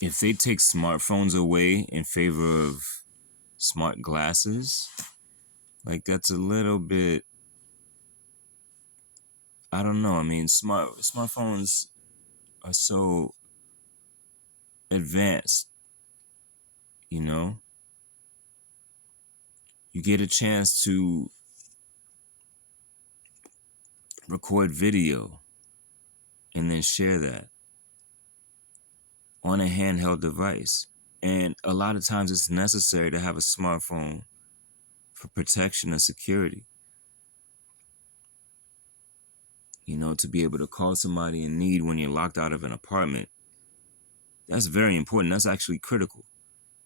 if they take smartphones away in favor of smart glasses, like that's a little bit, I don't know. I mean, smartphones are so advanced, you know? You get a chance to record video and then share that on a handheld device. And a lot of times it's necessary to have a smartphone for protection and security. You know, to be able to call somebody in need when you're locked out of an apartment. That's very important. That's actually critical.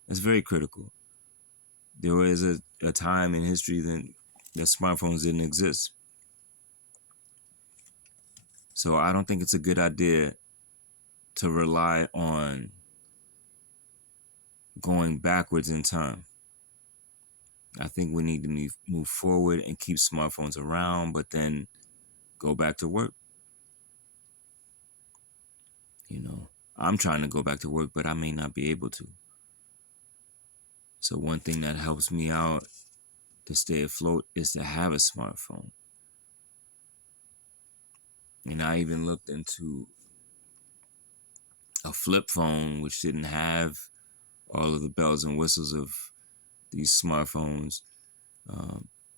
That's very critical. There was a time in history that smartphones didn't exist. So I don't think it's a good idea to rely on going backwards in time. I think we need to move forward and keep smartphones around, but then go back to work. You know, I'm trying to go back to work, but I may not be able to. So one thing that helps me out to stay afloat is to have a smartphone. And I even looked into a flip phone, which didn't have all of the bells and whistles of these smartphones,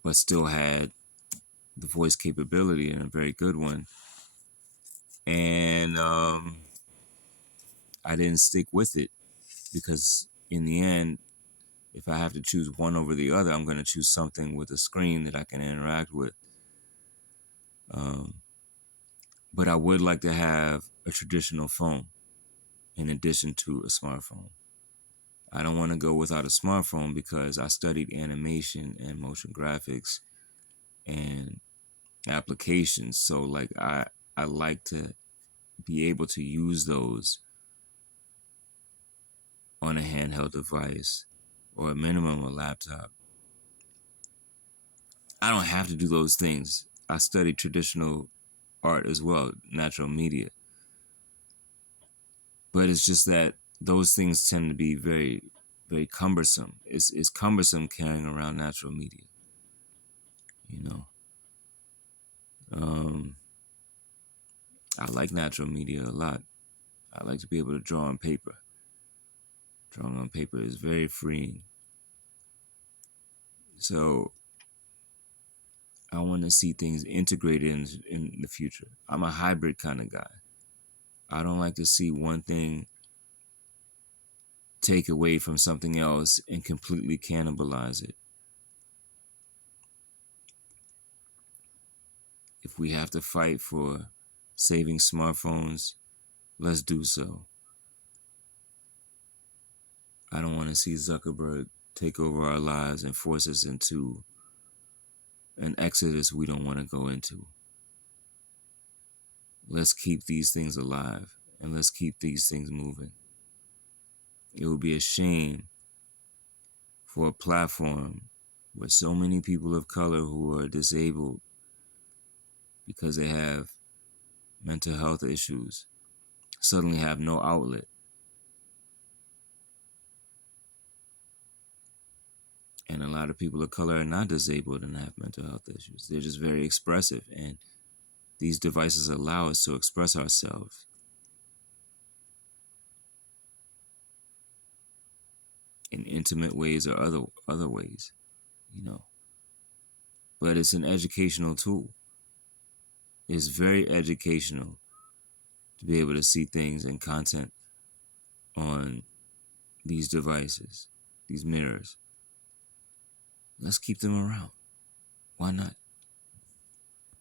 but still had the voice capability, and a very good one. And I didn't stick with it because in the end, if I have to choose one over the other, I'm going to choose something with a screen that I can interact with. But I would like to have a traditional phone in addition to a smartphone. I don't want to go without a smartphone because I studied animation and motion graphics and applications. So like I like to be able to use those on a handheld device or at minimum a laptop. I don't have to do those things. I studied traditional art as well, natural media. But it's just that those things tend to be very, very cumbersome. It's cumbersome carrying around natural media, you know. I like natural media a lot. I like to be able to draw on paper. Drawing on paper is very freeing. So I want to see things integrated in the future. I'm a hybrid kind of guy. I don't like to see one thing take away from something else and completely cannibalize it. If we have to fight for saving smartphones, let's do so. I don't want to see Zuckerberg take over our lives and force us into an exodus we don't want to go into. Let's keep these things alive and let's keep these things moving. It would be a shame for a platform where so many people of color who are disabled because they have mental health issues suddenly have no outlet. And a lot of people of color are not disabled and have mental health issues. They're just very expressive, and these devices allow us to express ourselves in intimate ways or other ways, you know. But it's an educational tool. It's very educational to be able to see things and content on these devices, these mirrors. Let's keep them around. Why not?